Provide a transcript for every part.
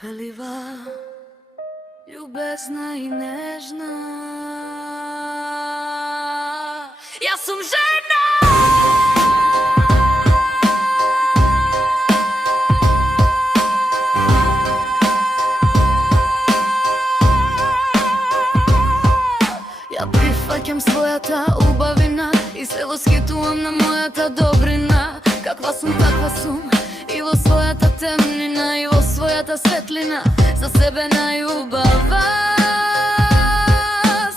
Трпелива, љубезна и нежна. Јас сум жена. Ја прифаќам својата убавина и се воскитувам на мојата добрина. Каква сум, таква сум, и во својата темнина, и во својата светлина. За себе најубава,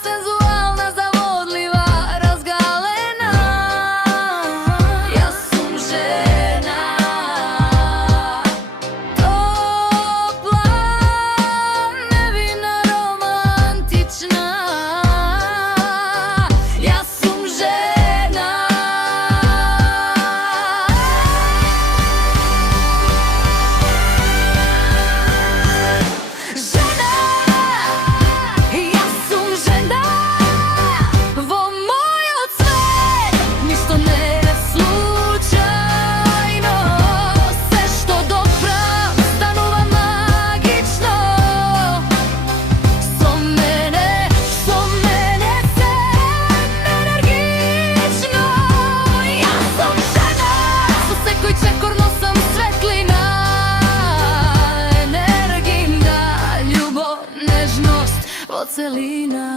сензуална, заводлива, разгалена. Јас сум жена, топла, невина, романтична. Јас сум жена. Целина,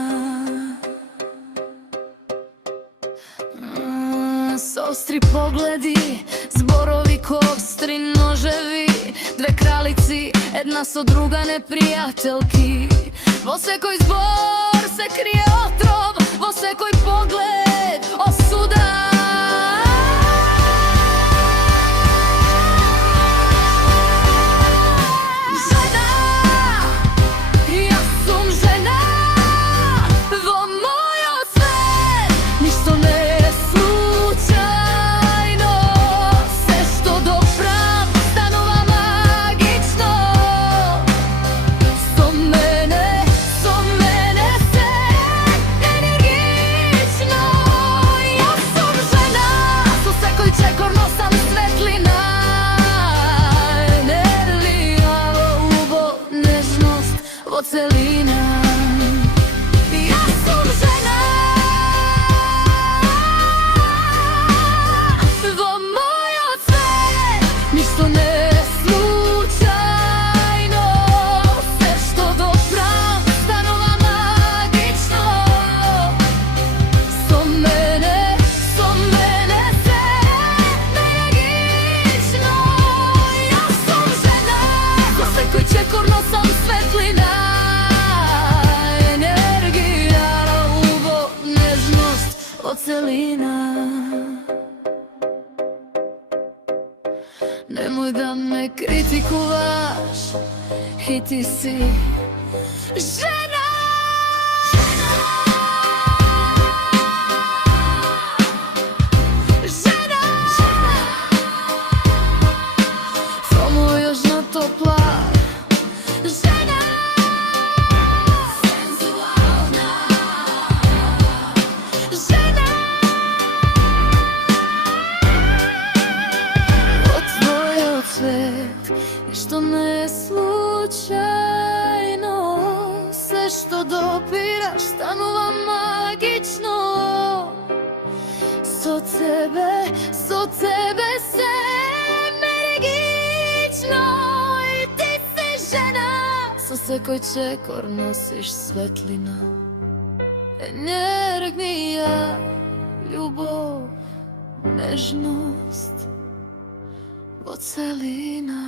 с остри погледи, зборови ко остри ножеви. Две кралици, една со друга непријателки. Во секој збор се крие отров, во секој поглед осуда. Целина, јас сум жена. Во мојот свет ништо не е случајно. Се што добрам станува магично. Со мене се енергично. Јас сум жена, во секој чекор носам светлина. Целина, немој да ме критикуваш, и ти си жена. Жена, во мојожна топла. Жена, сензуална. Жена, ништо не е случајно. Се што допираш станува магично. Со тебе се енергично. И ти си жена. Со секој чекор носиш светлина, енергија, љубов, нежност. Во целина.